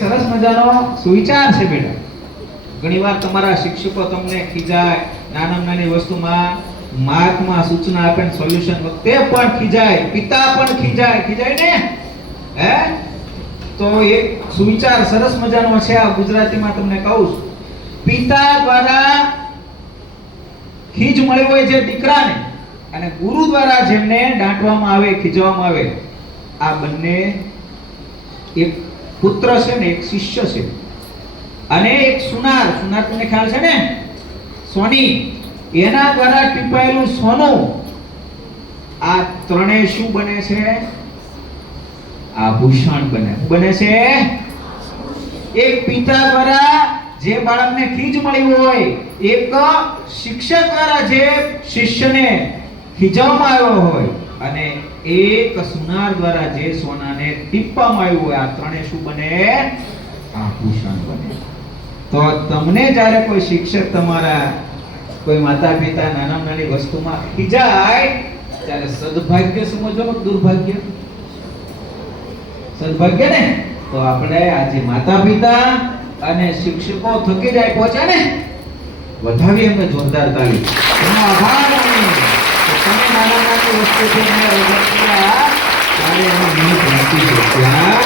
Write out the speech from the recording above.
સરસ મજાનો સુવિચાર છે બેટા. ઘણીવાર તમારા શિક્ષકો તમને ખીજાય, નાની વસ્તુમાં માર્કમાં સૂચના આપે ને સોલ્યુશન વખતે પણ ખીજાય, પિતા પણ ખીજાય ને હે. તો એક સુવિચાર સરસ મજાનો છે, આ ગુજરાતીમાં તમને કહું છું. પિતા દ્વારા ખીજ મળી હોય છે દીકરાને, અને ગુરુ દ્વારા જેમને દાંટવામાં આવે, ખીજવામાં આવે, આ બંને એક પુત્ર છે ને એક શિષ્ય છે, અને એક સુનાર તમને ખ્યાલ છે ને, સોની, એના દ્વારા ટીપાયેલું સોનું. આ ત્રણેય શું બને છે? આભૂષણ બને છે. એક પિતા દ્વારા જે બાળકને ખીજ મળી હોય, એક શિક્ષક દ્વારા જે શિષ્યને ખીજવામાં આવ્યો હોય, અને એક સુનાર દ્વારા જે સોનાને ટીપવામાં આવ્યું હોય, આ ત્રણેય શું બને? આભૂષણ બને. તો તમને જ્યારે કોઈ શિક્ષક, તમારા કોઈ માતા પિતા નાની વસ્તુમાં ખીજાય, ત્યારે સદભાગ્ય સમજો, દુર્ભાગ્ય? સદભાગ્ય ને. તો આપણે આજે માતા પિતા અને શિક્ષકો થકી જાય પહોંચ્યા ને, વધાવી એમને જોરદાર તાળી. એનો આભાર માનીએ. તમે નાની વસ્તુથી એમને રજૂ કર્યા, ત્યારે એનો નિમિત્ત રાખી શક્યા.